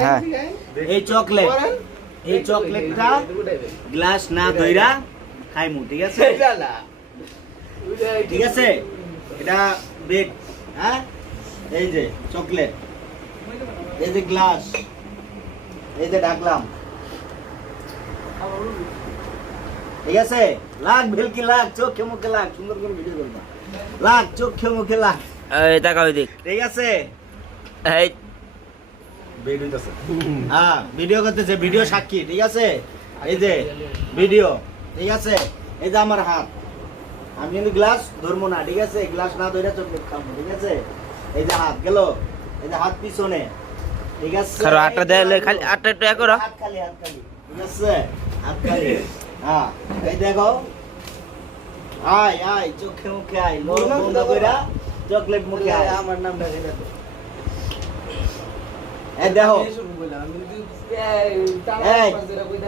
হ্যাঁ এই চকলেটটা গ্লাস না ধইরা খাইমু, ঠিক আছে? ঠিক আছে, এটা বেগ। হ্যাঁ, এই যে চকলেট, এই যে গ্লাস, এই যে ডাকলাম, ঠিক আছে? লাগ ভেলকি লাগ, চোখে মুখে লাগ, সুন্দর করে ভিডিও করবা। লাগ চোখে মুখে লাগ, এই তাকাও এদিক ঠিক আছে? এই হ্যাঁ, ভিডিও করতেছে, ভিডিও সাক্ষী, ঠিক আছে? এই যে ভিডিও, ঠিক আছে? এই যে আমার হাত, আমি কিন্তু গ্লাস ধরবো না, ঠিক আছে? গ্লাস না ধরে চকলেট খাবো, ঠিক আছে? এই যে হাত গেল, এই যে হাত পিছনে, ঠিক আছে? খারো আটটা দেলে খালি আটটা একটু এ করো হাত খালি, ঠিক আছে? হাত খালি। হ্যাঁ, এই দেখো, আয় আয় চোখে মুখে আয়, লোক বন্ধ কইরা চকলেট মুখে আয়। আমার নামটা এটা তো এই দেখো,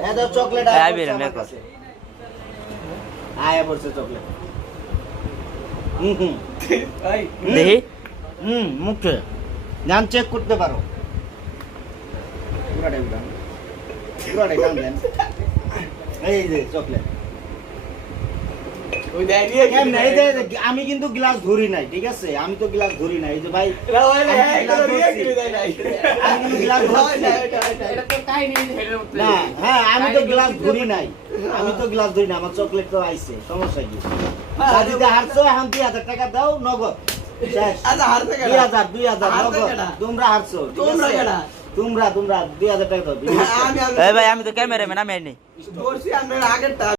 এই তো চকলেট এই আয় বের পড়ছে না আমার কাছে। আয় পড়ছে চকলেট। হুম দেখি মুখে নাম চেক করতে পারো। পুরাটাই উঠান, পুরাটাই টান দেন। এই যে চকলেট, কেমনে? এই যে আমি কিন্তু গ্লাস ধরি নাই, ঠিক আছে? আমি তো গ্লাস ধরি নাই, এই যে ভাই আমি কিন্তু গ্লাস ধরছি না। হ্যাঁ, আমি তো গ্লাস ধরি নাই, আমার চকলেট তো আইছে, সমস্যা কি? যদি হারছো এখন 2000 টাকা দাও নগদ, শেষ। 2000 নগদ, তোমরা হারছো, তোমরা 2000 টাকা দাও। এই ভাই আমি তো ক্যামেরাম্যান, আমি আইনি।